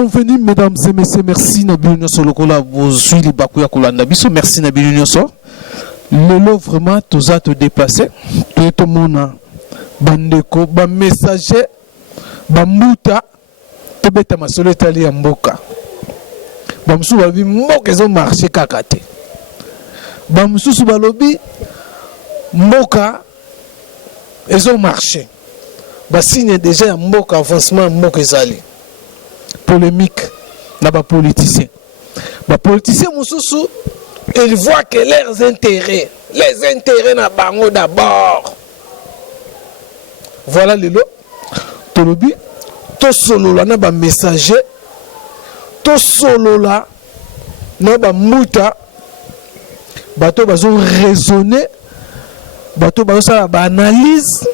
Bienvenue mesdames et messieurs, merci Nabino Solokola, vous suivez Bakuya Kolanda Biso, merci Nabino So. Lelo vraiment tous à te déplacer, tout le monde bandeko, ba messager, ba muta, te beta masolo etali ya mboka. Ba musu ba bi mboka zo marché kakate. Ba musu ba lobi mboka ezo marché. Ba signe déjà ya mboka avancement mboka ezali. Polémique na ba politicien. Ba politicien mususu ils voient que leurs intérêts, les intérêts na bango d'abord. Voilà le lot. Tolobi, to solo la na ba messager, to solo la na ba muta, bato bazo raisonner, bato bazo sala ba analyse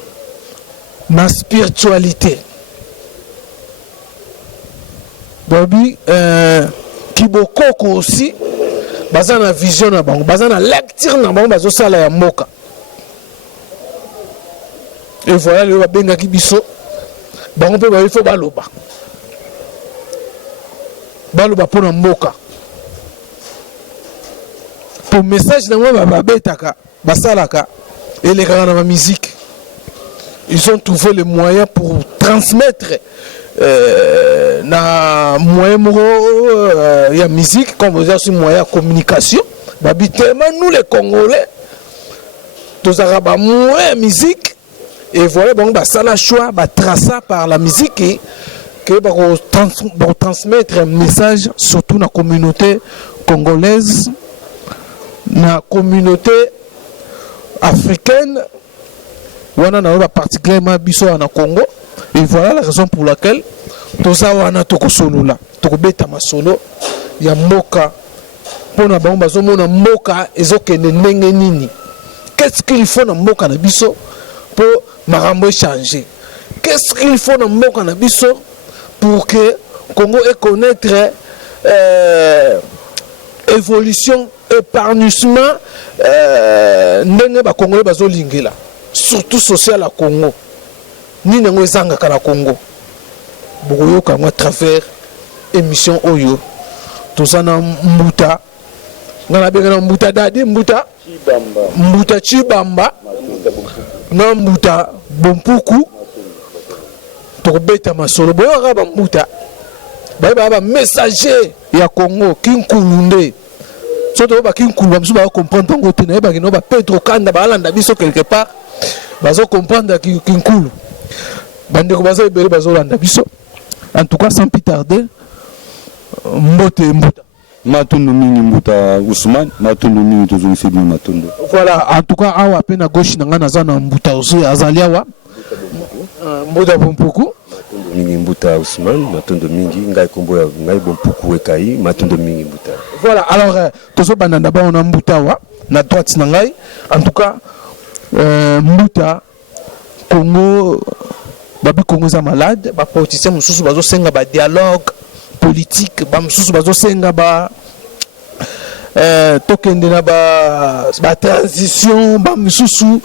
na spiritualité. Babi kibokoko aussi. Bazana vision na bango, bazana lecture na bango bazo sala ya mboka. Et voilà le babenga ki biso. Bango pe ba il faut baloba. Baloba pona mboka. Pour message na moi ba betaka, basalaka et les gars dans la musique. Ils ont trouvé les moyens pour transmettre na moyen il y a musique comme vous avez moyen de communication habituellement nous les Congolais tous arabes moyen musique et voilà bon bah ça la choix bah tracer par la musique et que bah transmettre un message surtout la communauté congolaise la communauté africaine on a particulièrement biso en Congo. Et voilà la raison pour laquelle toza wana toko solo la toko beta masolo ya mboka pona bango bazomona mboka ezokende ndenge nini. Qu'est-ce qu'il faut na mboka na biso pour marambo changer? Qu'est-ce qu'il faut na mboka na biso pour que Congo ait connaître évolution, épanouissement ndenge ba Congolais bazolingela surtout social à Congo. Ni nango ezanga kana Congo bokoyo kangwa travers émission oyo tozana mbuta ngana bengana mbuta dadi mbuta chibamba na mbuta bompuku tokobeta masolo boyo raba mbuta ba messager ya Congo kinkulunde soto ba kinkulu msuba ba comprendre tango tena ba kino ba Pedro Kanda ba alanda biso quelque part bazo comprendre kinkulu. En tout cas, sans plus tarder, mbote mbuta. Matondo mingi mbuta Ousmane, matondo mingi tozo fibia matondo. Voilà, en tout cas, awa pe na gauche nanga nazana mbuta aussi azaliawa. Mbuta bompuku. Matondo mingi mbuta Ousmane, matondo mingi ngai kombo ya ngai bompuku ekai, matondo mingi mbuta. Voilà, alors tozo bananda ba on a mbuta wa na droite nangai. En tout cas, mbuta Congo babi Congo za malade ba politiciens mususu bazo senga ba dialogue politique ba mususu bazo senga ba tokende na ba transition ba mususu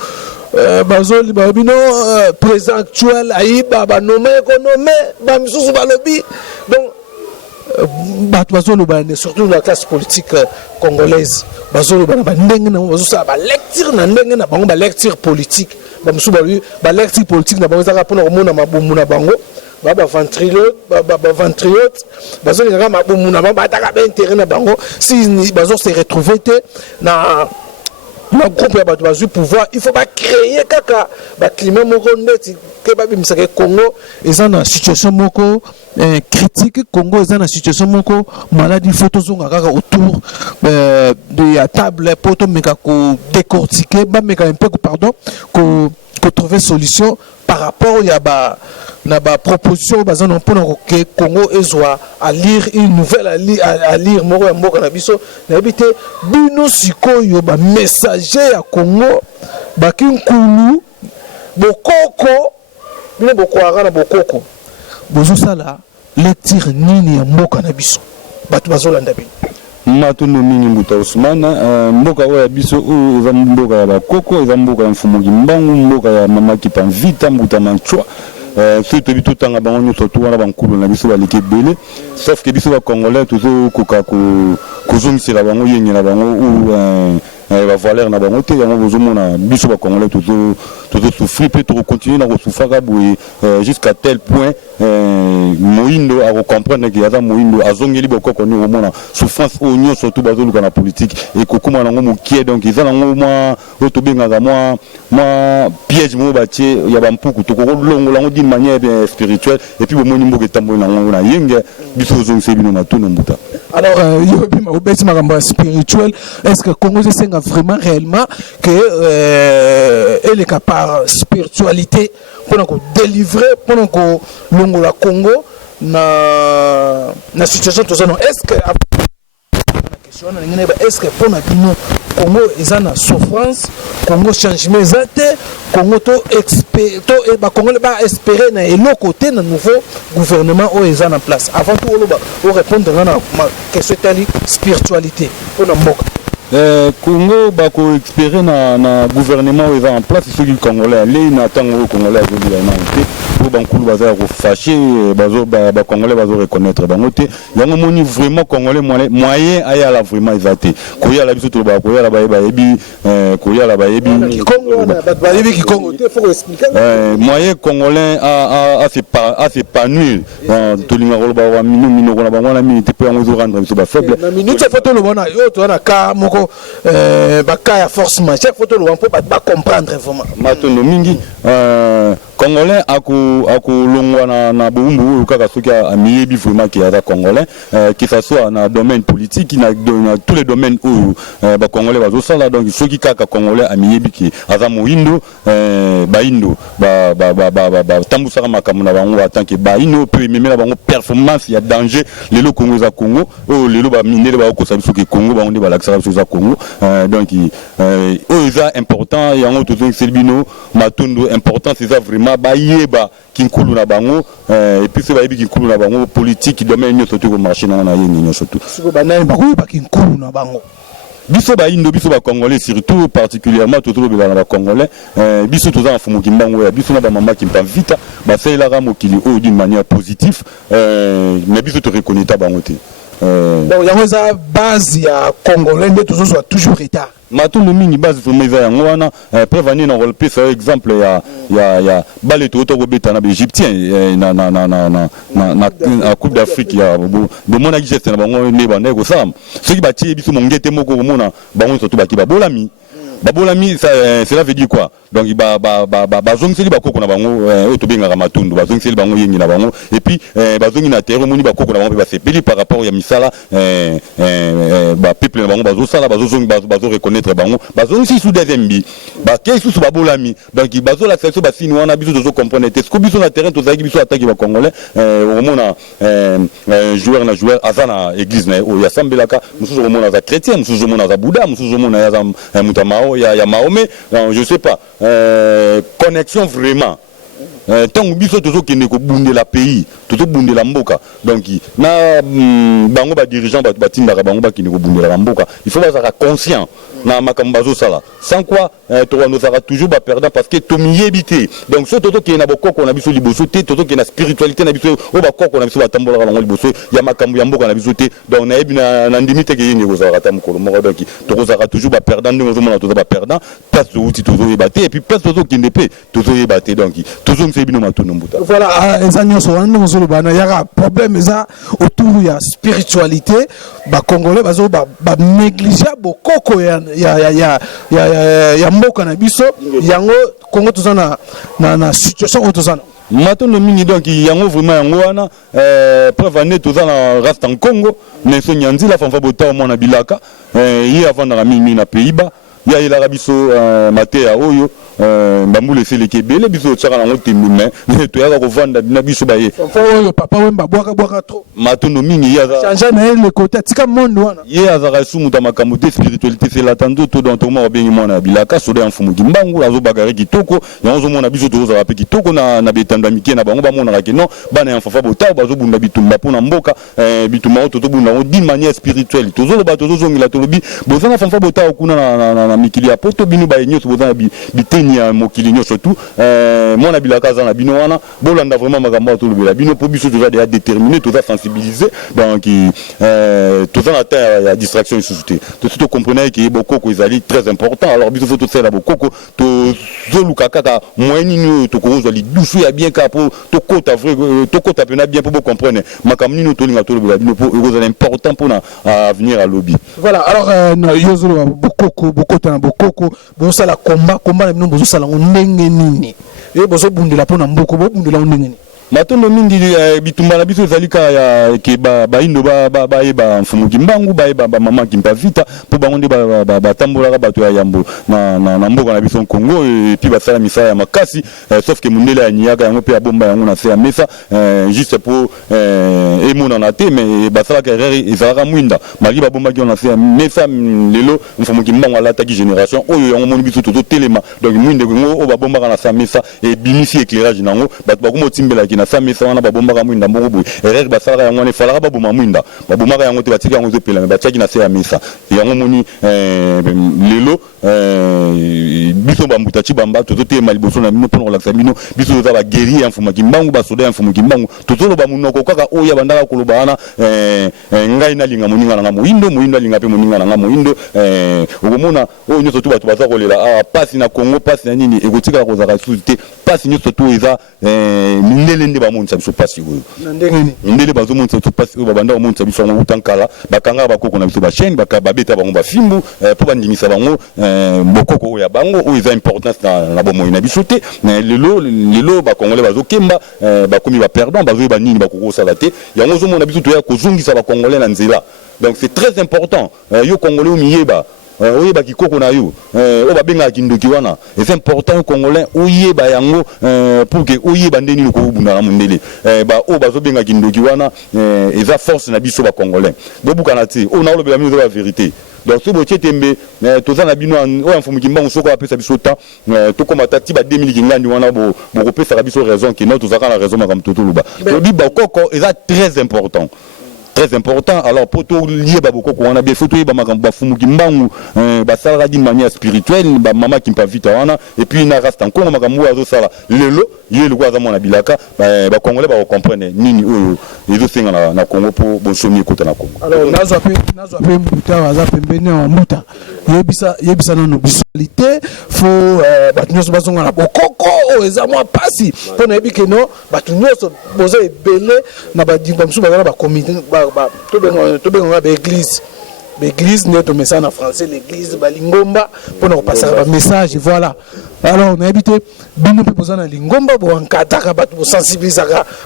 bazo li ba bino président actuel aiba ba nommé ba mususu ba lobby donc bato bazo lo ba surtout la classe politique congolaise bazo lo ba ndenge na bazo sa ba lecture na ndenge na bango ba lecture politique. Ba lecture politique na bango za pona komona mabumu na bango ba ventriote bazo linga mabumu na bango bataka ba intérêt na bango si bazo se retrouver te na groupe ya bato bazo pouvoir il faut ba créer kaka ba climat moko ndeti ke ba bimisaka Congo eza na situation moko critique. Congo eza na situation moko maladie photo zonga kaka autour de la table poto meka ko décortiquer ba meka un peu pardon ko trouver solution par rapport ya ba na ba proposition bazana pona que Congo ezwa à lire une nouvelle à lire moko ya mboka na biso na ebité bino sikoyo ba messager ya Congo ba kinkulu bokoko bino bokwara na bokoko bozo sala lecture nini ya mboka na biso bato bazolanda bino. Matondo mingi mbuta Ousmane mboka oya biso o eza mboka ya bakoko eza mboka ya mfumoki mbangu mboka ya mama kipa vita mbuta manchwa surtout biso tanga bango surtout wana bankulu na biso baleki belé sauf que biso ba congolais toujours koka ko zongisela bango yengela bango ou va valeur na bango te yango bozomona biso ba congolais toujours souffrir peut continuer na souffrir jusqu'à tel point Moindo a comprendre que yaza Moindo azongeli bokoko ni omona souffrance onyo surtout bazoluka na politique et kokuma nango mokie donc ils ont moi otobenga moi piège mo batie ya bampuku to ko longola ngo d'une manière bien spirituelle et puis bomoni mboke tambo na ngo na yenge biso zongse bino matono mbuta. Alors yobi ma obeti makambo spirituel, est-ce que Congo c'est vraiment réellement que elle est capable spiritualité pour qu'on délivrer pour qu'on longola Congo na situation tout ça non est-ce que est-ce que pour nous Congo ils ont souffrance Congo changement exact Congo to et ba Congo ba espérer na et l'autre côté na nouveau gouvernement où ils ont en place avant tout on répondre à ma question telle spiritualité pour nous Congo bako espérer na gouvernement où ils ont en place ceux qui congolais les na tango congolais aujourd'hui na pour bankulu baza ko fâcher bazo ba congolais bazo reconnaître bangote yango moni vraiment congolais moyen aya la vraiment exacté koya la biso to ba koya la ba yebi koya la ba yebi Congo ba yebi ki Congo il faut expliquer moyen congolais a s'épanouir to linga ko ba wa mino ko na bango na minute pe yango zo rendre biso ba faible na minute photo le bona yo to na ka moko ba ka ya force chaque photo le pour ba comprendre vraiment matondo mingi congolais ako longwa na bumbu kaka soki a miyebi vraiment qui est congolais que ça soit dans domaine politique dans tous les domaines où ba congolais bazo sala donc soki kaka congolais a miyebi qui aza moindo baindo ba tambusaka makambo na bango tant que baindo peut memela bango performance ya danger lelo Congo za Congo lelo ba minere ba ko sabiso ke Congo ba on ba lakisa biso za Congo donc eza important yango toujours selbino matondo important c'est ça vraiment bayeba kinkulu na bango et puis c'est bayebi kinkulu na bango politique domaine nyo surtout ko marché na yengi nyo surtout siko banani bakoyeba kinkulu na bango biso ba indo biso ba congolais surtout particulièrement toujours ba na congolais biso toza mfumu kimbango ya biso na ba mama kimpa vita ba sela ga mokili o d'une manière positive mais biso to reconnaître bango te donc yango za base ya congolais nde toujours retard matondo mingi base vraiment eza yango wana prévenir na role pesa exemple ya bale to ko beta na égyptien na coupe d'Afrique ya bomona geste na bango ne bande ko sam soki batie biso mongete moko komona bango surtout baki babolami babolami cela veut dire quoi donc bazongiseli bakoko na bango otobenga matundu bazongiseli bango yengi na bango et puis bazongi na terre moni bakoko na bango ba sepeli par rapport ya misala ba peuple na bango bazosala bazozongi bazo reconnaître bango bazongisi sous deuxième bi ba kesu sous babolami donc bazola section basini wana biso tozo comprendre te ce biso na terrain tozaki biso attaque ba congolais omona joueur na joueur azana église na o ya sambelaka mususu omona za chrétien mususu omona za bouddha mususu omona ya za mutamao ya Mahomet je sais pas connexion vraiment tant biso tozo kende ko bundela pays tozo bundela mboka donc na bango ba dirigeant ba tindaka bango ba kende ko bundela mboka il faut ba conscient na makambo bazo sala sans quoi to wana sera toujours ba perdant parce que to miyebité donc so toto ke na bokoko na biso liboso te toto ke na spiritualité na biso o bakoko na biso batambola ka liboso ya makambo ya mboka na biso te donc na yebi na ndimite ke yenge ko sara ta mukolo moko donc to sera toujours ba perdant ndenge zo mona to ba perdant place to uti tozo yebate et puis place tozo kende pe tozo yebate donc tozo msebino matono mbuta voilà ezanyo so wana ngozolo bana yaka problème eza autour ya spiritualité ba congolais bazo ba négliger bokoko ya mboka na biso yango Congo tozana na situation où tozana matono mingi donc yango vraiment yango wana prévenir tozana reste en Congo mais so nyanzi la fanfa bota mo na bilaka yi avant na mingi na Pays-Bas ya ila biso matea oyo mbambule seleke bele biso tsaka na ngotembu mais to yaka ko vanda na biso ba ye oyo papa wemba bwaka trop matono mingi ya changer na le côté tika monde wana ye azaka sumu ta makambo de spiritualité c'est la tando to dans toma obengi mona bilaka so de mfumu kimbangu azo bagare kitoko yango mona biso to za rape kitoko na betanda mike na bango ba mona ka non bana ya mfafa bota bazo bunda bitumba pona mboka bitumba to bunda d'une manière spirituelle tozo ba tozo ngila to lobi bozana mfafa bota okuna na mikili ya poto binu ba yenyo bozana bité monene ya mokili nyonso surtout mwana bilaka za na bino wana bolanda vraiment makambo to lobela bino po biso déjà déjà déterminé to sensibiliser donc to na ta ya distraction isusu te to comprenez que bokoko ezali très important alors biso faut to sala bokoko to zoluka kaka moyeni to ko zoli douce ya bien ka po to kota vrai to kota pena bien pour comprendre makambo nino to linga to lobela bino po ezali important pour na avenir à lobby. Voilà, alors yozolo bokoko bokota na bokoko bo sala combat na bino bozo sala ndenge nini e bozo bundela pona mboko bo bundela ndenge nini matondo mingi bitumba na biso ezali ka ya ke baindo bayeba mfumu kimbangu bayeba mama kimpa vita po bango nde batambolaka bato ya yambo na mboka na biso Congo et puis basala misala ya makasi sauf que mundele ya niaka yango pe abomba yango na se ya mesa juste pour emonana te mais basalaka erreur ezalaka mwinda mali babombaki na se ya mesa lelo mfumu kimbangu alataki génération oyo yango moni biso tozotelema donc mwinde ngo o babombaka na se ya mesa et bimisi éclairage nango bato bakomotimbelaki na samisa wana babomaka mwinda mbongo boye erreur basalaka yango ne falaka baboma mwinda babomaka yango te batika yango zopela mais batiaki na se ya mesa yango moni lelo biso bambuta ci bamba tozotema liboso na bino mpona kolakisa bino biso toza baguerrier ya mfumu kimbangu basoda ya mfumu kimbangu tozoloba monoko kaka oyo bandaka koloba wana ngai nalinga moninga nanga moindo alinga mpe moninga nanga moindo okomona oyo nyonso to bato baza kolela pasi na Congo pasi na nini ekotikala kozala susi te pasi nyonso to eza mindele nde bamonisa biso pasi oyo mindele bazomonisa biso pasi oyo babanda komonisa biso yango utankala bakanga bakoko na biso bachaine babeta bango bafimbu mpo bandimisa bango bokoko oyo ya bango oyo eza importance na bomoi na biso te lelo bakongole bazokemba bakomi baperdant bazoyeba nini bakokosala te yango ozomona biso toya kozongisa bakongole na nzela donc c'est très important yo congolais omiyeba oyeba kikoko na yo o babenga kindoki wana c'est important yo congolais oyeba yango pour que oyeba ndeni ko bunda na mondele o bazobenga kindoki wana eza force na biso ba congolais bobuka na ti o na lobela mino la vérité donc ce botier tembe toza na bino o mfumu kimbangu soko apesa biso ta to koma tati ba 2000 kingandi wana bo kopesa biso raison que notre zaka la raison makam totoluba to bi ba koko eza très important. Très important. Alors pour tout lier baboko on a bien photo ba fumu kimbangu basala d'une manière spirituelle ba mama kimpa vita wana et puis na rasta Congo makambo azo sala lelo yelo kwa za mona bilaka ba congolais ba comprendre nini oyo ezo singa na Congo pour bonsomi kota na Congo. Alors nazo pe mbuta waza pembeni wa mbuta yebisa na visualité faut batunyoso bazonga na bokoko eza moi pasi pona yebike no batunyoso boza ebele na badimba msuba ba comité to benga l'église n'est au message en français l'église balingomba pour nous passer un message voilà alors on a habité bino pe posana lingomba bo encadrer batu bo sensibiliser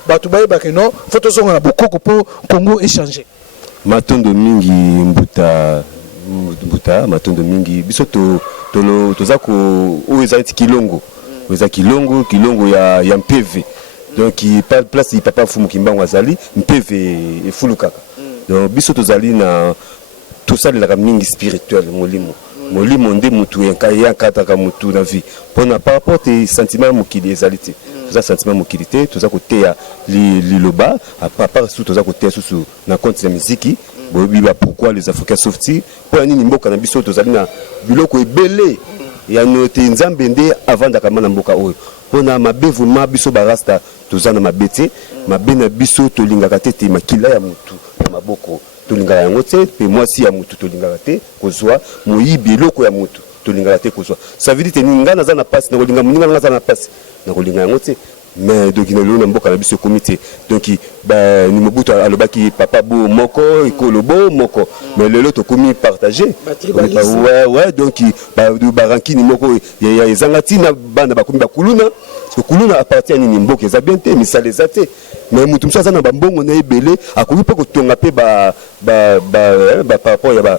batu ba que non photo songa na bokoko pour Congo échanger matondo mingi mbuta matondo mingi biso toza ko o ezati kilongo ya MPV donc place il papa fumu kimbangu azali MPV et fulukaka donc biso tozali na tout ça la mingi spirituel molimo nde mutu ya kataka mutu na vie pona par rapport te sentiment mokili ezalité toza sentiment mokilité toza koteya liloba à part sous toza koteya sous na compte ya musique bobiba pourquoi les africains sauvetir pour nini mboka na biso tozali na biloko ebele ya note nzambe nde avant d'akamana mboka oyo pona mabevu mabiso barasta tozana mabete mabena biso tolingaka te makila ya mutu na maboko tolingaka yango te pe mwasi ya mutu tolingaka te kozwa moyibi eloko ya mutu tolingaka te kozwa ça veut dire te ninga naza na pasi na kolinga muninga naza na pasi na kolinga yango te mais donc il na mboka na biso comité donc ba ni mobutu alobaki papa bo moko ikolobo moko mais lelo to komi partager ouais donc ba rankini moko ya ezangati na bana ba komi ba kuluna kuluna appartient ni mboka eza bien te misale eza te mais mutu mso azana ba mbongo na ebele akoki pe kotonga pe ba par rapport ya ba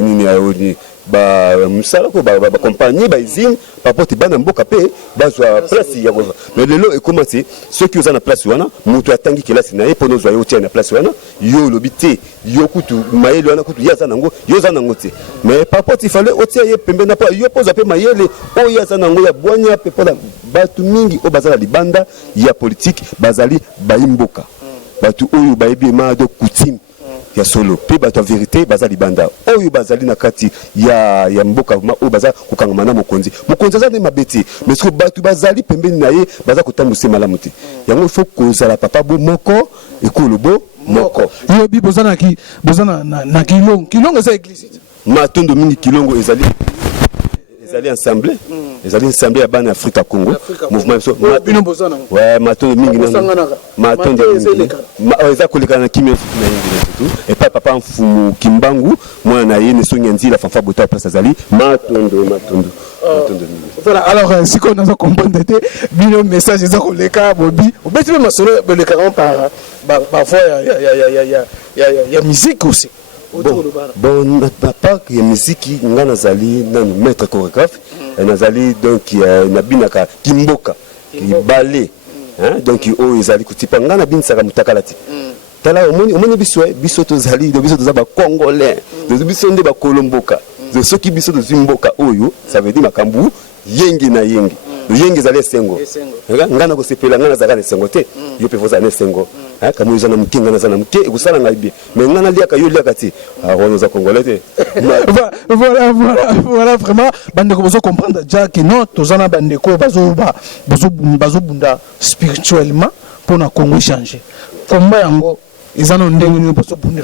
nini ba musala ko ba compagnie ba usine par rapport bana mboka pe bazwa place ya ko mais lelo e commencer ceux qui ont na place wana mutu atangi kelasi na ye pono zwa yo tia na place wana yo lobité yo kutu mayele wana kutu yaza nango yo za nango te mais par rapport il fallait otia ye pembe na pa yo poza pe mayele o yaza nango ya bwanya pe pona batu mingi o bazala libanda ya politique bazali ba imboka batu oyo ba ebi ma de coutume ya solo pe bato vérité bazali banda oyo bazali na kati ya mboka oyo baza kokangama na mokonzi azali mabeti mais que bato bazali pembeni na ye baza kotambuse malamu te yango il faut kozala papa bo moko ekolo bo moko yo bi bozana na kilongo za église matondo mingi kilongo ezali ensemble ya bana Afrika Congo mouvement ouais matondo mingi matondo eza kolekana na kimia na ingi et pas papa mfumu kimbangu mwana na ye ne songi nzila fanfa bota place azali matondo voilà alors si on a comprendre bino message eza koleka bobi obeti be masolo beleka par parfois il y a musique aussi. Bon, na part ya musique nga nazali nanu maître chorégraphe nazali donc nabinaka kimboka ballet hein donc o ezali kutipa nga nabinisaka mutakala ti tala omoni biso tozali biso toza ba congolais biso nde ba kolomboka soki biso tozimboka oyo ça veut dire makambu yengi na yengi yengi ezali esengo nga na kosepela nga nazalaka na esengo te yo mpe fozala na esengo kama oza na moke nga naza na moke ekosala ngai bien mais nga naliaka yo liaka te wana oza congolais te voilà vraiment bandeko bozo comprendre déjà que non toza na bandeko bazobunda spirituellement mpona Congo changer komba yango eza na ndenge nini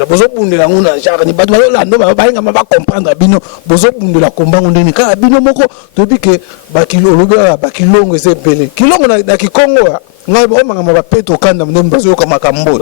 bozobundela ngo na genre ni bato balolando bayingama bacomprendre bino bozobundela komba ngo ndeni kaka bino moko tobi ke bakilongo eza ebele kilongo na kikongo ngai omangama bapeto okanda ndenge bazoyoka makambo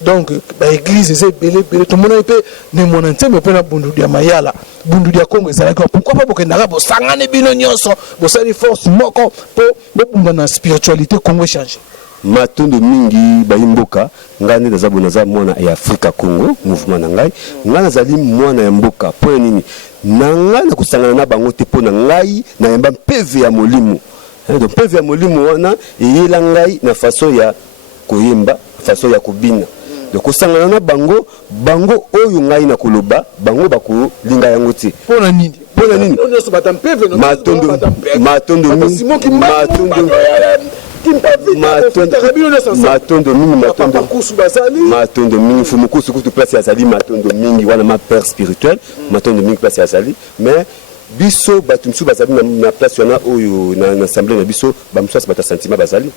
donc baeglise eza ebele tomona mpe nemona nzembe mpe na bundudi ya mayala bundudi ya kongo ezalaki pourquoi pas bokendaka bosangane bino nyonso bosali force moko mpo bobunda na spiritualité kongo echange matondo mingi bayimboka ngai nde naza bonaza mwana ya Afrika Congo mouvement na ngai nazali mwana ya mboka po nini na ngai na kusangana na bango te po na ngai na yamba mpeve ya molimo donc mpeve ya molimo wana eyela ngai na façon ya koyemba façon ya kobina donc kusangana na bango oyo ngai na koloba bango bakolinga yango te pona nini matondo mingi fumukusu kutu place ya zali matondo mingi wana ma père spirituel matondo mingi place ya zali mais biso batumsu bazali na place wana oyo na assemblée na biso bamusu bata sentiment bazali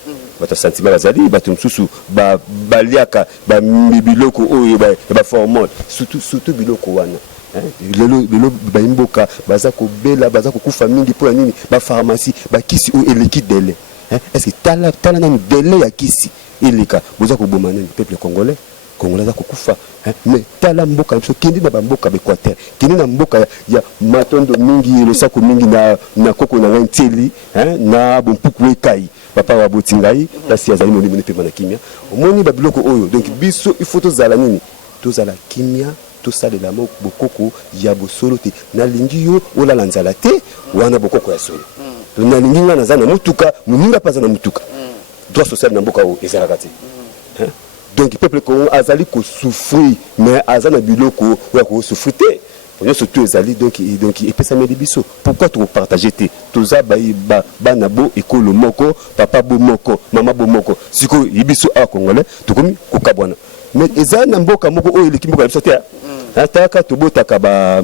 batumsu baliaka biloko oyo ba formol surtout biloko wana lelo bayimboka baza kobela baza kokufa mingi po ya nini ba pharmacie bakisi oyo eleki dele est-ce que tala na délai ya kisi ilika boza ko bomana le peuple congolais za kokufa mais tala mboka biso kindi na bamboka b'Équateur kindi na mboka ya matondo mingi le sako mingi na koko na nganteli na bompuku ekai papa wa botingai place ya zali molimo ne pe na kimia omoni ba biloko oyo donc biso il faut tozala nini tozala kimia tosalela bokoko ya bosolo te na lingi yo olala nzala te wana bokoko ya solo na lingi nga naza na mutuka muninga paza na mutuka droit social na mboka o ezalaka te donc peuple congo azali ko souffrir mais azana biloko ya ko souffrir te on surtout ezali donc epesa medi biso pourquoi tu partager te toza bana bo ekolo moko papa bo moko mama bo moko siko yibiso a congolais tokomi kokabwana mais ezali na mboka moko oyo likimboka biso te ataka tobotaka ba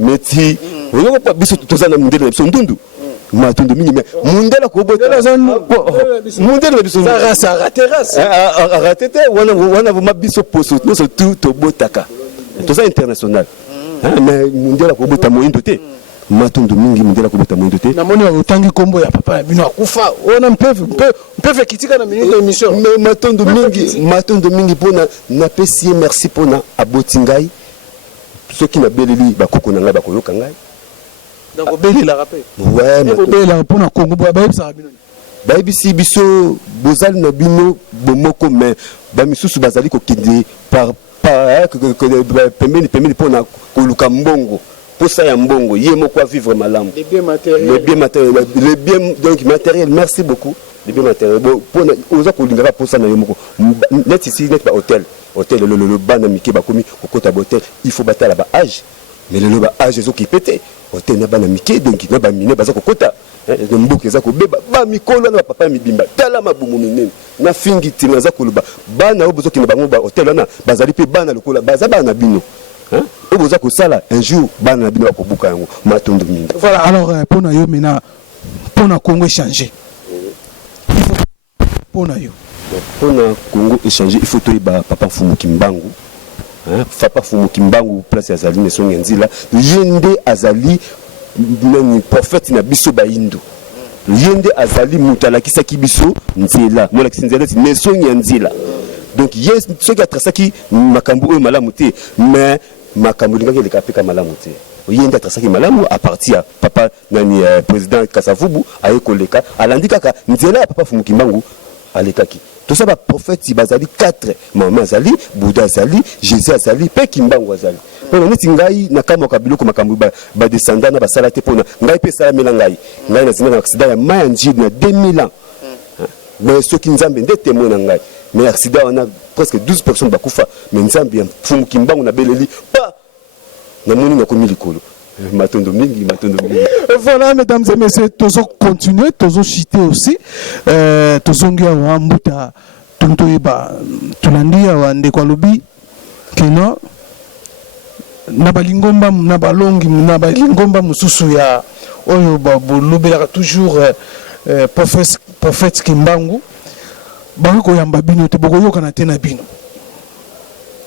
meti oyo biso toza na mundele biso ndundu matondo mingi mais mundela ko botela mundela biso raté wana vuma biso poso tout tobotaka toza international mais mundela ko bota moindo te matondo mingi mundela ko bota moindo te na moni otangi kombo ya papa bino akufa ona mpeve kitika na minute émission mais matondo mingi pona na pesi merci pona abotingai soki na beleli bakoko na ngai bakoyoka ngai donc obelela rappel ouais mais obelela pona Congo bayebisa bino bayebisi biso bozali na bino bomoko mais bamisusu bazali kokende par pembeni pona koluka mbongo posa ya mbongo ye moko vivre malamu les biens matériels merci beaucoup les biens matériels pona oza kolingaka posa na yo moko net ici net ba hôtel le bana mike bakomi kokota hôtel il faut batala ba âge mais le ba âge ezo ki pété hôtel na bana mike donc na ba mine baza kokota mboka eza kobeba ba mikolo na papa mibimba tala mabumu minene na fingi tina za koloba bana obozo kina bango ba hotel na bazali pe bana lokola baza bana bino obozo ko sala un jour bana bino bakobuka yango matondo mingi. Voilà, alors pour na yo maintenant pour na Congo changer pour na yo pour na Congo échanger il faut toyeba papa Fumu Kimbangu papa Fumu Kimbangu place azali ne songa nzila yende azali nani prophète na biso ba hindu yende azali mutala kisaki biso nzela mola kisinzela ne songa nzila donc yes ce qui a tracé makambu o malamu te mais makambu linga ke kapeka malamu te yende tracé malamu à partir papa nani président Kasavubu ayekoleka alandika ka nzela papa Fumu Kimbangu alekaki tout ça ba prophète bazali 4 mama azali Bouddha azali Jésus azali pe Kimbangu azali pona neti ngai na kama kabilo ko makambu ba descendant na basala te pona ngai pe sala melangai ngai na zina na accident ya mayanji na 2000 ans mais ceux qui nzambe ndé témoin na ngai mais accident on a presque 12 personnes bakufa mais nzambe Fumu Kimbangu na beleli pa na moni na komi likolo matondo mingi. Voilà, mesdames et messieurs, tous continuer, tous chiter aussi. Tous ongia wa mbuta tuntoiba tulandia wa ndekwa lobi keno na balingomba na balongi na balingomba mususu ya oyo bolobelaka toujours prophète Kimbangu bako yamba bino te boko yoka na te na bino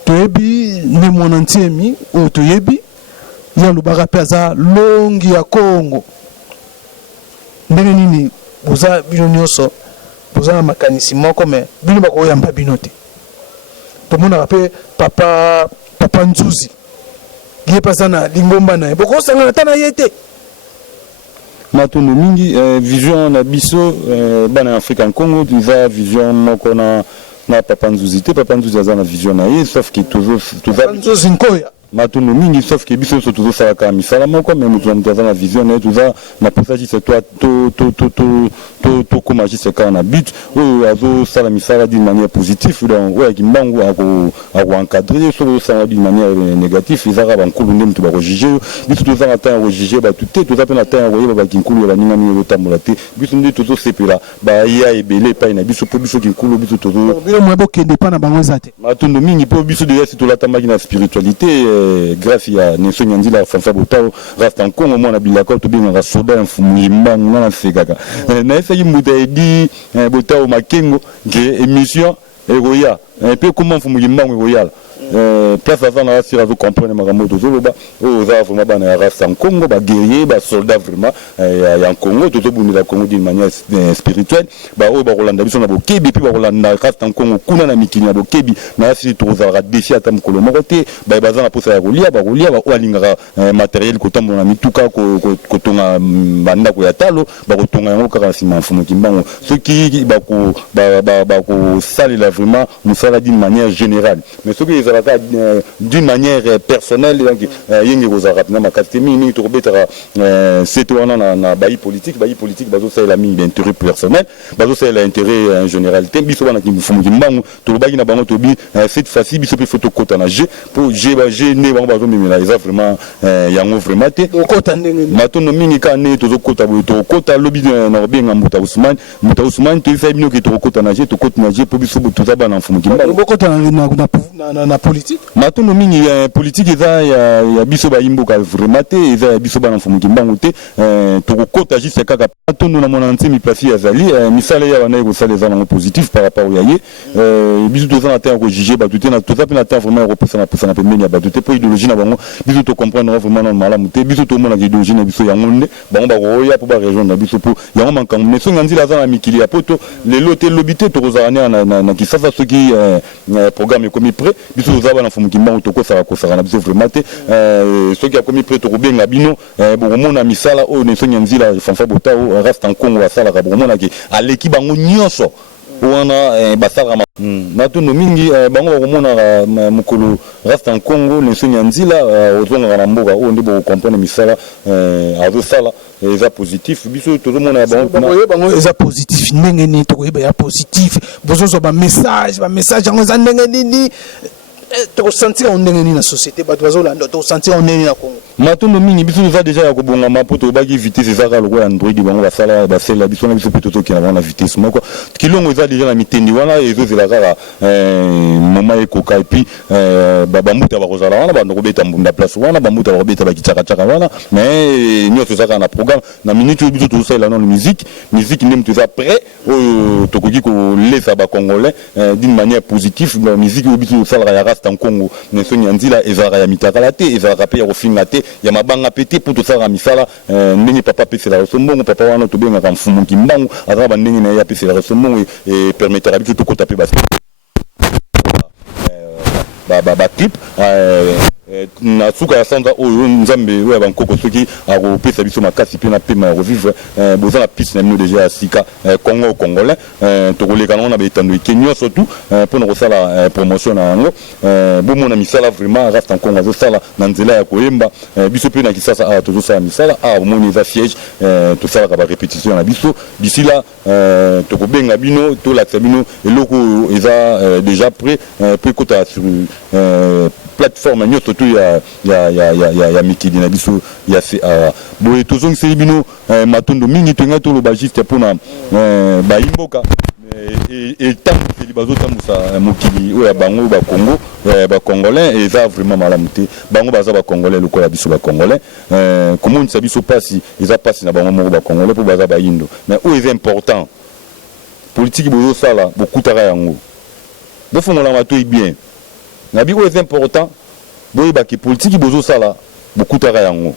toyebi ne mwana ntiemi o toyebi ya lubaka peza longi ya Congo ndenge nini boza bino nyonso boza makanisi moko me bino bako yamba bino te tomona pe papa Nzuzi ye pasa na lingomba na boko sanga na yete matondo mingi vision na biso bana Afrika en Congo tuza vision moko na papa Nzuzi te papa Nzuzi aza na vision na ye sauf que toujours Nzuzi nkoya matondo mingi sauf que biso so toujours sala ka misala moko mais mutu aza na vision na tuza na passage c'est toi to comme agir c'est quand na but ou azo sala misala d'une manière positive donc ouais Kimbangu a encadrer so ça d'une manière négative ils ara bankulu ndem to ba juger biso to za ta juger ba tout to za pe na ta roye ba kinkulu ba ninga mi yotambola te biso ndi to sepela ba ya ebele pa na biso po biso kinkulu biso to bilo mo bokende pa na bango ezate matondo mingi po biso de to la tamaki na spiritualité grâce à Nelson Nyanzila François Botao reste en Congo moi na bilako to binga soda Kimbangu na sekaka na esa yimuta edi Botao Makengo que émission eroya un peu comment Kimbangu eroya place avant la sira vous comprenez makambo to zoloba o za vraiment bana reste en Congo ba guerrier ba soldat vraiment en Congo to buni la Congo d'une manière spirituelle ba o ba Rolanda biso na bokebi puis ba Rolanda reste en Congo kuna na mikini na bokebi na si to za ra défi atam kolo mokote ba baza na posa ya rolia ba o alinga matériel ko tambo na mituka ko tonga banda ko ya talo ba ko tonga yango kaka sima Fumu Kimbangu ce qui ba ko salela vraiment musala d'une manière générale mais ce qui d'une manière personnelle donc yengi kozara na makati mini to betara c'est wana na bayi politique bazo ça la mine d'intérêt personnel bazo ça l'intérêt en généralité biso bana ki Fumu Kimbangu to baki na bango to bi cette fois-ci biso pe photo kota na G pour G ne bango bazo mimela eza vraiment yango vraiment te kota ndenge matono mini ka ne to kota to kota lobby na benga Muta Ousmane to fa bino ki to kota na G to kota na G pour biso to za bana Fumu Kimbangu kota na politique matono mingi politique eza ya biso ba imboka vraiment te eza ya biso bana Fumu Kimbangu te to kota juste kaka matono na mona ntimi place ya zali misala ya wana ko sala eza na positif par rapport ya ye biso to za na terre ko juger ba tout na to za pe na terre vraiment reposa na pembeni ya ba tout po idéologie na bango biso to comprendre vraiment na malamu te biso to mona idéologie na biso yango nde bango ba roya po ba région na biso po yango mankango mais so ngandi la za na mikili ya poto le loté lobité to kozana na kisasa soki programme comme prêt biso za bana Fumu Kimbangu to ko sara na biso vraiment te soki a commis prêt to benga bino bomona misala o ne Nelson Nyanzila François Botao reste en Congo asala ka bomona ki aleki bango nyonso wana basala matondo mingi bango bakomona mokolo reste en Congo Nelson Nyanzila ozonga na mboka o ndi bo comprendre misala azosala eza positif biso tozomona bango eza positif ndenge nini tokoyeba ya positif bozozo ba message yango eza ndenge nini to sentir on ndenge nini na société ba dozo la to sentir on ndenge na Congo matondo mingi biso za déjà ya kobonga mapoto baki vitesse ezaka lokola Android bango basala basela biso na biso peut-être qui na vitesse moko kilongo eza déjà na mitendi wana ezozela kaka moment ekoka et puis bamuta bakozala wana bando kobeta mbunda place wana bamuta bakobeta bakichaka wana mais nyonso ezaka na programme na minute biso tosala na musique nde mutu eza prêt oyo tokoki kolesa ba congolais d'une manière positive la musique biso tosala ya rasta Congo neso nyanzila ezaka ya mitakala te ezaka pe ya kofinga te ya mabanga pete pour tosala misala ndenge papa pese la sombongo papa wana tobenga ka mfumu kimbangu azaba bandenge na ya pese la sombongo et permettra biso tokota pe basi ba clip na suka ya sanza oyo nzambe oyo bankoko soki akopesa biso makasi pe na pema ya kovivre boza na piste na bino déjà ya sika Congo congolais tokoleka nango na baetando eke nyonso tu mpona kosala promotion na yango bomona misala vraiment reste en Congo azosala na nzela ya koyemba biso mpe na kisasa awa tozosala misala awa bomoni eza siège tosalaka barépétition na biso d'ici là tokobenga bino tolakisa bino eloko oyo eza déjà prêt mpe ekota sur plateforme nyonso tu ya mikili na biso ya CA boye tozongiseli bino matondo mingi tolinga toloba juste mpona bayimboka etambuseli bazotambusa mokili oyo ya bango bakongo bacongolais eza vraiment malamu te bango baza bacongolais lokola biso bacongolais komonisa biso pasi eza pasi na bango moko bacongolais mpo baza bayindo mais oyo eza important politiki bozosala bokutaka yango bofongola matoi bien na bi oyo important boye baki politique bozo sala bokutaka yango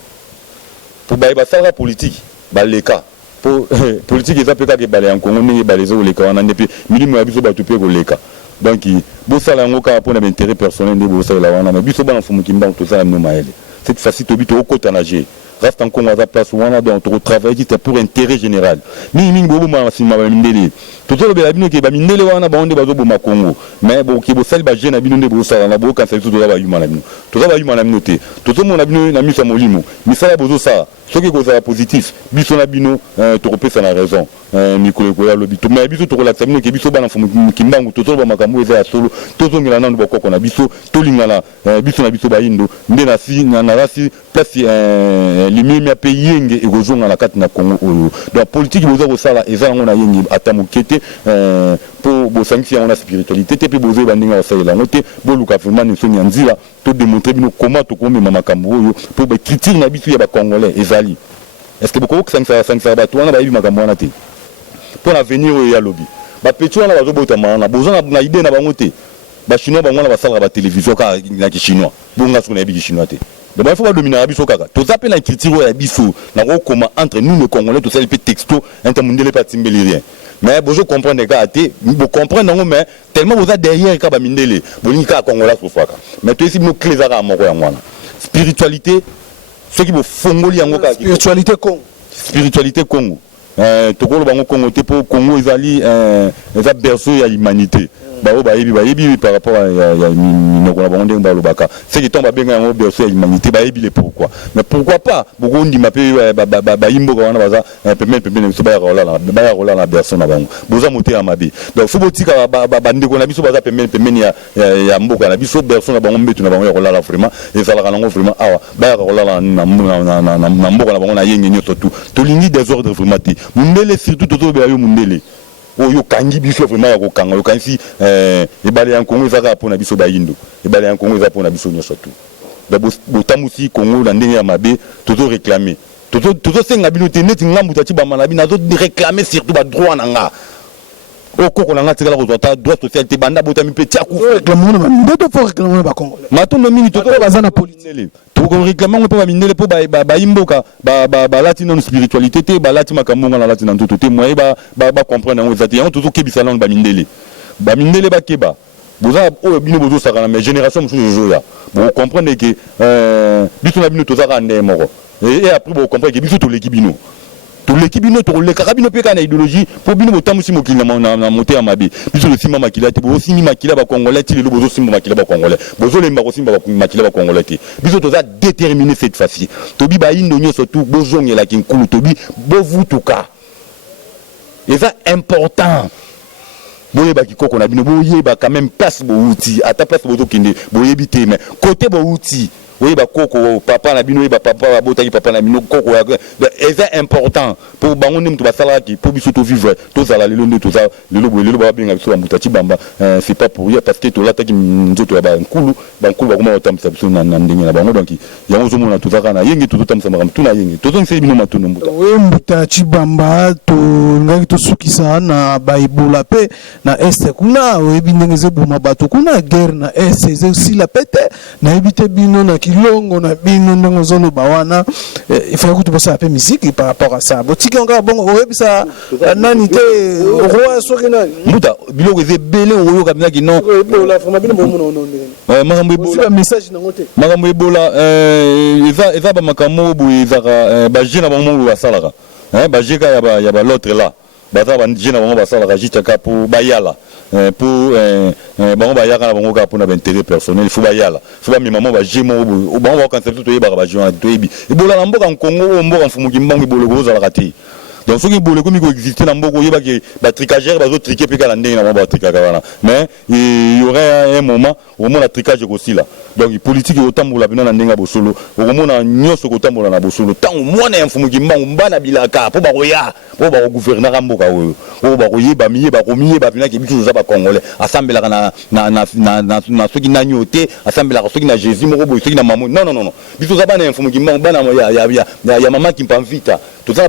pour baye basala politique baleka pour politique eza peka ke bale yango ndenge balezo koleka wana ndepe milimo ya biso batu pe koleka donc bosala yango ka pour l'intérêt personnel de bosala wana mais biso bana fumu kimbango to sala no maele cette facilité bito okota nager reste en Congo à la place wana donc to travailler qui pour intérêt général mingi bobo ma sima ba mindele toto lo bela bino ke ba mindele wana ba onde bazo boma Congo mais bo ke bo sali ba jeune bino nde bo sala na bo kansa toto ba yuma na bino toto ba yuma na bino te toto mona bino na misa molimo misala bozo sala soki kozala positif biso na bino tokopesa na raison mikolo ya lobito mais biso tokolakisa bino ke biso bana fumu kimbangu toto ba makambo eza ya solo tozongela nanu bakoko na biso tolingana biso na biso bayindo nde na si na rasi place limimi ya pe yenge ekozonga na kati na Congo oyo donc politique boza kosala eza yango na yenge ata mokete po bosangisi yango na spiritualité te pe boza bandinga basalela yango te boluka vraiment nsoni ya nzila to démontrer bino comment tokomema makambo oyo po bacritique na biso ya bacongolais ezali est-ce que bokosangisa bato wana bayebi makambo wana te mpo na avenir oyo ya lobi bapeti wana bazobotama wana boza na idée na bango te bachinois bango wana basalaka batelevizio kaka na kichinois bonga soki nayebi kichinois te donc il faut pas dominer biso kaka toza pe na critique ya biso na kokoma entre nous les congolais to sala pe texto intermundele pas timbeli rien mais bozo comprendre ka te bo comprendre ngo mais tellement boza derrière ka ba mindele bolingi ka congolais sofaka mais to esi no clésara moko ya mwana spiritualité ce qui bo fongoli yango ka spiritualité Congo tokolo bango Congo te po Congo ezali eza berceau ya humanité bao bayebi par rapport à minoko na bango ndenge balobaka c'est que tomba benga yango berceau ya humanité bayebi le pourquoi mais pourquoi pas bokondi mape bayimboka wana baza pembeni biso baya rola na berceau na bango boza mote ya mabe donc faut botika bandeko na biso baza pembeni ya mboka na biso berceau na bango mbetu na bango ya rola vraiment ezalaka nango vraiment awa baya rola na mboka na bango na yenge nyoto tout tolingi désordre vraiment te mundele surtout tozobela yo mundele oyo kangi biso vraiment ya kokanga yo kansi ebale ya Congo ezaka pona biso bayindo ebale ya Congo ezaka pona biso nyoso tu botamusi Congo na ndenge ya mabe tozo réclamer tozo senga bino te neti ngambu tati ba manabi nazo réclamer surtout ba droit na nga okoko na nga tikala ko ta droit social te banda botami pe tia ku réclamer na ndeto fo réclamer ba Congolais matondo mingi toto bazana politique to réclamer po ba mindele po ba imboka ba lati non spiritualité te ba lati makambo na lati na ntoto te moye ba comprendre ngo zati yango toto kebisa na ba mindele ba keba boza o bino bozo saka na mais génération mususu zo ya bo comprendre que biso na bino tozaka ndé moko et après bo comprendre que biso to leki bino to leka kabino peka na idéologie pour bino botamusi mokili na moté ya mabe biso le simba makila te bo simi makila ba congolais ti le bozo simba makila ba congolais bozo lemba ko simba makila ba congolais te biso toza déterminé cette fois-ci tobi ba indo nyoso tout bozongela kinkulu tobi bovutuka eza important boyeba kikoko na bino boyeba quand même place bouti ata place bozo kinde boyebi te mais côté bouti oui ba koko papa na bino oui ba papa botaki papa na bino koko c'est important pour bango nem to basala ki pour biso to vivre to zala lelo nde to za lelo ba benga biso ba mutati bamba c'est pas pour rien parce que to lata ki nzoto ba nkulu ba kuma otamisa biso na ndenge na bango donc yango zo mona to zaka na yenge to tamisa makam to na yenge to zo nse bino matuno mbuta we mutati bamba to ngaki to sukisa na ba ibola pe na este kuna we bindenge ze buma bato kuna guerre na este ze aussi la pete na ebite bino na kilongo na bino ndenge zo ba wana il faut que tu passes un peu musique par rapport à ça botiki nga bongo we bisa nani te roi sokena muta biloko ze bele oyo kabina ki non la forma bino bomo non makambo ebola message na ngote makambo ebola eza ba makambo bu ezaka ba jena ba mo basalaka ba jeka ya ba l'autre là baza ba jena ba mo basalaka jitaka pour bayala pour bango bayaka na bango ka pour na intérêt personnel faut bayala faut ba mi maman ba jemo bu bango ba concept to yeba ba jona to yebi ebola na mboka Congo mboka mfumuki mbango ebola ko zala kati donc ce qui boule comme il existe dans beaucoup yeba que ba tricagère ba zo triquer pe kala ndenge na ba tricaka wana mais il y aurait un moment au moins la tricage aussi là donc politique otambola bina na ndenga bosolo okomona nyoso kotambola na bosolo tant mwana ya mfumu kimbangu mbana bilaka po ba koya po ba gouverner mboka oyo po ba koyeba miye ba komiye ba bina ke biso za ba congolais assemblera na soki na nyote assemblera soki na Jésus moko boy soki na maman non biso za bana mfumu kimbangu bana ya mama kimpamvita tout ça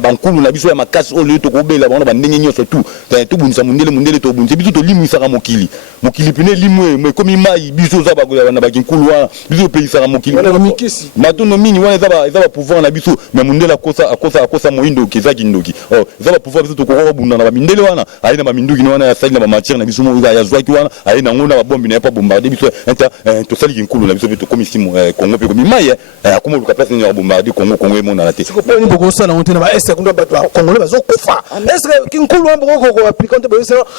bankulu na biso ya makasi o leto ko bela bana bandenge nyoso tout to bunisa mundele to bunisa biso to limu isaka mokili pene limu me komi mai biso za ba na bakinkulu wa biso pe isaka mokili matono mini wana za ba pouvoir na biso me mundele akosa moindo kezaki ndoki za ba pouvoir biso to ko bunda na ba mindele wana aina ba minduki wana ya sali na ba matière na biso mo ya zwaki wana aina ngona ba bombi na pa bombarder biso to sali kinkulu na biso to komi simo Congo pe komi mai akoma luka place ni bombarder Congo emona la te ni boko sala on tena ba est que bato congolais bazo kufa est que kinkulu ambo ko appliquante ba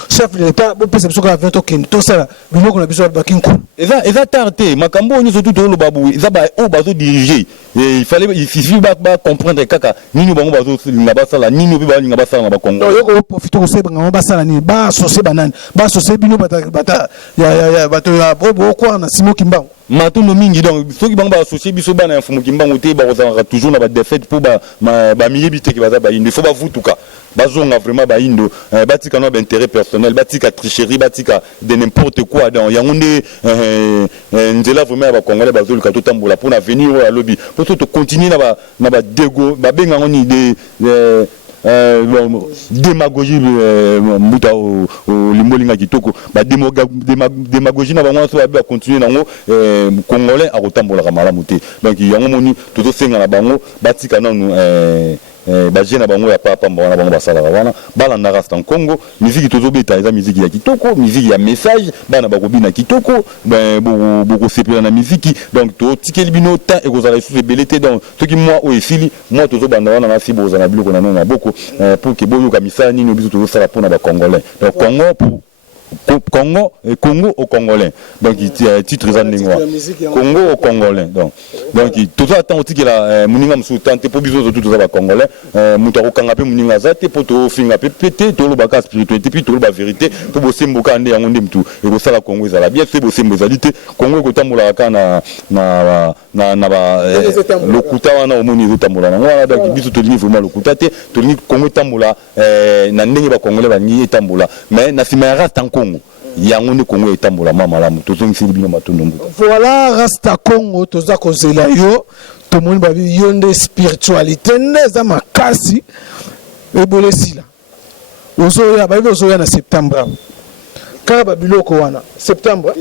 chef de l'état bo pesa biso ka 20 token to sala binoko na biso ba kinkulu eza tarte makambo ni surtout to lo babu eza ba o bazo diriger il suffit ba comprendre kaka nini bango bazo linga basala nini obi ba linga basala na ba Congo yo ko profiter ko seba ngamba basala ni ba associer banani ba associer bino bata ya bato ya bobo ko na simo kimbangu matuno mingi donc soki bango ba associer biso bana ya mfumu kimbangu te ba kozanga toujours na ba défaite pour ba miyebi te ki baza ba inde faut ba vutuka bazonga vraiment ba indo batika no ba intérêt personnel batika tricherie batika de n'importe quoi donc yangonde nzela vraiment ba congolais bazoluka to tambola pour avenir o ya lobby pour to continuer na ba dego ba benga ngoni de démagogie mbuta o limbolinga kitoko ba démagogie na bango so ba continuer nango congolais a kotambola ka malamu te donc yango moni to senga na bango batika nanu ba jena bango ya papa mbona bango basala wana bala na rasta en Congo musique tozobeta eza musique ya kitoko musique ya message bana bakobina kitoko boko sepela na musique donc to tikeli bino ta ekozala sous ebelete donc ce qui moi o esili moi tozobanda wana na sibo za na biloko na nona boko pour que boyo ka misala nini biso tozosala pona ba congolais donc Congo au Congolais donc titre ezandengwa Congo au Congolais donc tout attend aussi que la muninga msutante pour biso tout ça Congolais muto akokanga pe muninga zate po to finga pe pété to lo baka spiritualité puis to lo ba vérité pour bosemboka ande yango ndemtu et ko sala Congo ezala bien c'est bosembo ezalité Congo ko tambola ka na ba lokuta wana omoni zo tambola na wana donc biso to lingi vraiment lokuta te to lingi Congo tambola na ndenge ba Congolais ba ngi tambola mais na sima rasta Congo yango ni Congo etambola mama lamu tozongiseli bino matondo mbuta voilà rasta Congo toza kozela yo tomoni babi yonde spiritualité neza makasi ebolesila ozoya babi ozoya na septembre kaka babiloko wana septembre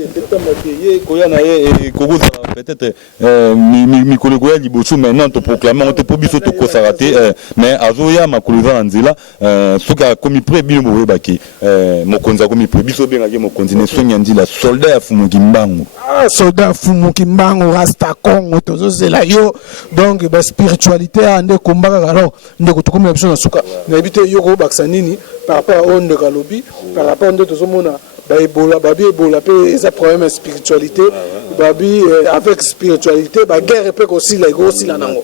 ye koya na ye kokoza peut-être mikolo koya liboso maintenant to proclamer on te po biso to kosara te mais azoya makolo za nzela soki akomi près bino boyebaki mokonzi akomi près biso bengaki mokonzi ne sonya nzila soldat ya fumuki mbangu soldat ya fumuki mbangu rasta Congo tozozela yo donc ba spiritualité ande kombaka alors ndeko tokomela biso na suka na ebite yo ko bakisa nini par rapport au ndeko lobi par rapport ande tozomona Ebola, babi Ebola, c'est problème de spiritualité. Babi avec spiritualité, ba guerre peut aussi la grosse la nango.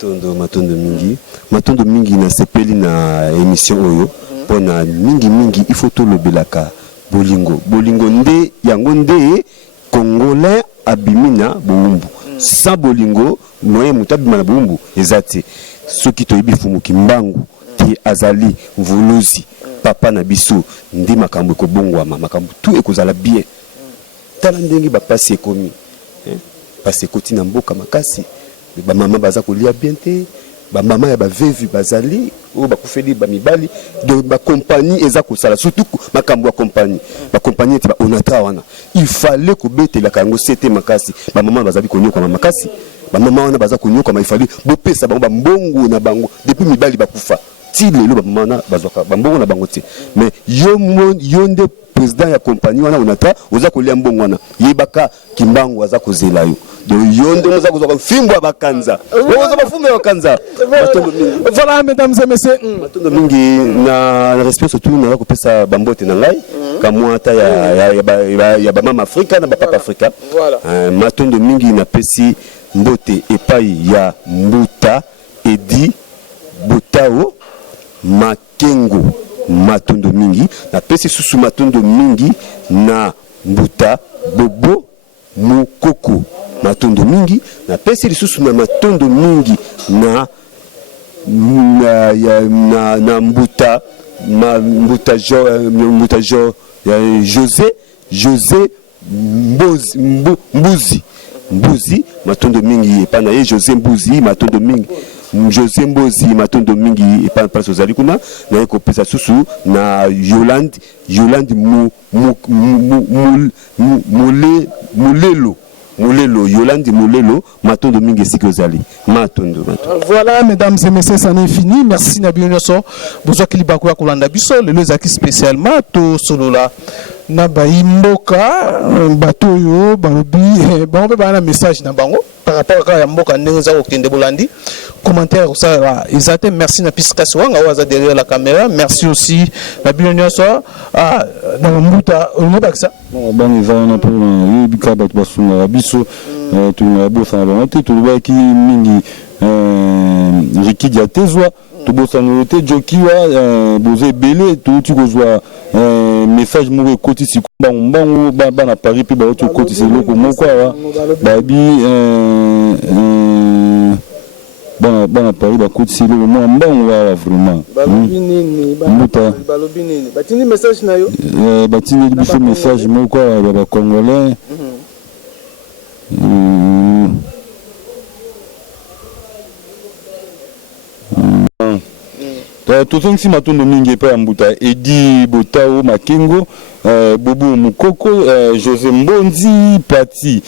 Matondo mingi na sepeli na émission oyo. Pona mingi il faut tout le belaka. Bolingo nde yango nde Congolais abimina bombu. sans bolingo moyen mutabi manabumbu ezate soki toyebi fumu kimbangu ti azali mvuluzi papa na biso ndi makambo ekobongwama makambo tout ekozala bien tala ndenge bapasi ekomi pasi ekoti na mboka makasi bamama baza kolia bien te bamama ya bavevi bazali oyo bakufeli bamibali donc bakompagnie eza kosala surtout makambo ya bakompagnie ete baonatra wana il fallait kobetelaka yango sete makasi bamama bazali konyokama makasi bamama wana baza konyokama il fallait bopesa bango bambongo na bango depuis mibali bakufa ti lelo bamama wana bazwaka bambongo na bango te mais yo nde président ya compagnie wana onatra oza kolia mbongo wana yebaka kimbangu aza kozela yo donc yonde moza kozwa fimbo ya bakanza oza bafumba ya bakanza voilà mesdames et messieurs matondo mingi na respect surtout na kopesa bambote na ngai kamwa ata ya bamama afrika na bapapa afrika matondo mingi napesi mbote epai ya Mbuta Edi Botao Makengo matondo mingi napesi susu matondo mingi na Mbuta Bobo Mukoko matondo mingi napesi lisusu na matondo mingi na Mbuta José Mbuzi matondo mingi epana ye José Mbuzi matondo mingi José Mbozi matondo mingi epana place ozali kuna na ekopesa susu na Yolande Mulelo Yolande Mulelo matondo mingi sikozali matondo. Voilà mesdames et messieurs, ça n'est fini. Merci na bionyoso bozwa kilibako ya kolanda biso lelo ezaki spécialement to solo la na baimboka bato yo balobi bango pe bana message na bango par rapport à mboka ndenge za kokende bolandi commentaire ça ezate merci na Piscas wanga waza derrière la caméra merci aussi na bionyoso na Mbuta on ba ça bon ils ont pour bika bato basunga biso tu na bosa na bango tu lobaki mingi Riki Diatezwa to bosa nolote jokiwa boze belé tu kozwa message moko koti sikumba mbango bana Paris pe ba to koti seloko moko wa babi bana Paris ba koti seloko mbango wa vraiment balobi nini balobi nini batini message na yo batini biso message moko wa ba congolais tozongisi matondo mingi epai ya Mbuta Edi Botao Makengo Bobo Mukoko José Mbonzi Pati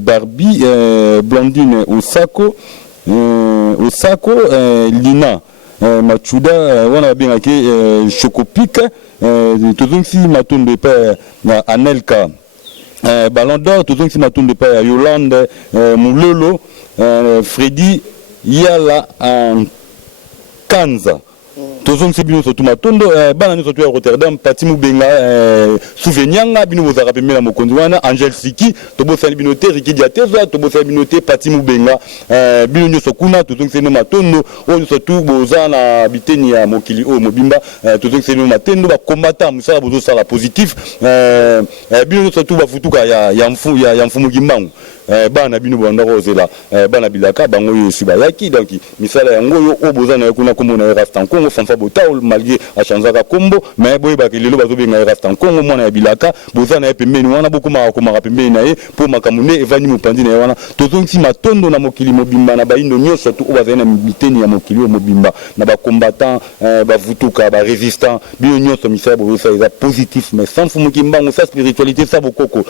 Barbie Blandine Osako Lina Machuda wana babengaki Chocopika tozongisi matondo epai na Anelka Ballon d'Or tozongisi matondo epai ya Yolande Mulolo Freddy Yala Kanza tozongisi bino surtout matondo bana nyonso to ya Rotterdam Pati Mubenga Souvenyanga bino bozaka pembe na mokonzi wana Angel Siki tobosani bino te Riki Diatezwa tobosani bino te Pati Mubenga bino nyonso kuna tozongisi bino matondo oyo nyonso tu boza na biteni ya mokili oyo mobimba tozongisi bino matendo bakombata mosala bozosala positif bino nyonso tu bafutuka ya mfumu kimbangu bana bino banda kozela bana bilaka bango yo si bayaki donc misala yango yo oboza na kuna kombo na Rastan Congo fanfa botao malgré a chanzaka kombo mais boye bakilelo bazobenga Rastan Congo mwana ya bilaka boza na pembeni wana bokoma komaka pembeni na ye po makamune evani mopandi na wana tozongisi matondo na mokili mobimba na baindo nyonso tu obaza na miteni ya mokili mobimba na ba combattant bavutuka ba résistant bino nyonso misala boza eza positif mais sans fumu kimbangu sa spiritualité sa bokoko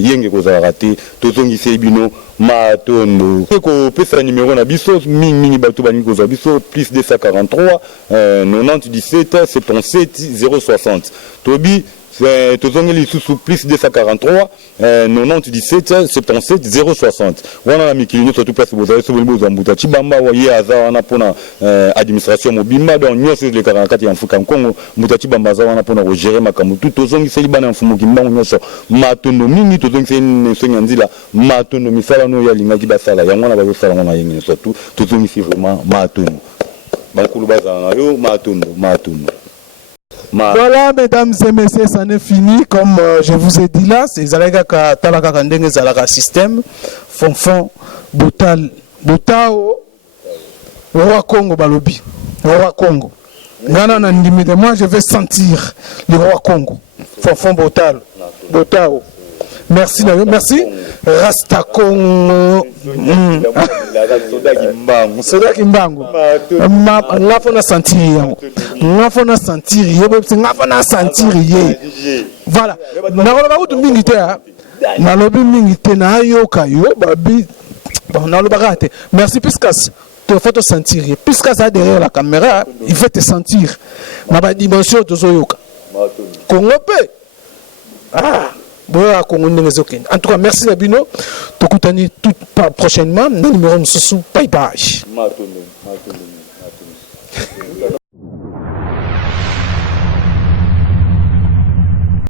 yenge kozala raté tozongisi bino matondo ko pesa numéro na biso mingi bato bani kozwa biso plus 243 90 17 77 060 tobi tozongeli sous plus 243 90 17 77 060 wana na mikili nyonso tu place bozali so boza Mbuta Chibamba waye aza wana pona administration mobimba donc nyonso le 44 ya Mfuka Kongo Mbuta Chibamba aza wana pona gérer makambo tu tozongiseli bana mfumu kimbango nyonso matondo mingi tozongiseli songa nzila matondo misala no ya lingaki basala yango na bazosala ngona yenge surtout tozongisi vraiment matondo bakulu bazana yo matondo Voilà, mesdames et messieurs, ça n'est fini. Comme je vous ai dit là, c'est Zalaga Talaka Kandenge Zalaga Système, Fonfon, Botao, Roi Congo Balobi, Roi Congo. Moi, je vais sentir le Roi Congo. Fonfon Botao. Merci, merci. Rasta Congo. Soda Kimbangu. Ngafona sentir. Ngafona sentir. Ngafona sentir. Voilà. Naloba kutu mingi te. Nalobi mingi te na yoka yo babi. Naloba kate. Merci Piscas. Il faut te sentir. Piscas a derrière la caméra, il fait te sentir. Na ba dimension de Zoyoka. Congo pe. Ah. En tout cas, merci Nabino. Tokutani tout prochainement. Nous numéro sous bye bye.